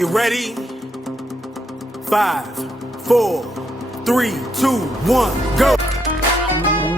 You ready? 5, 4, 3, 2, 1, go!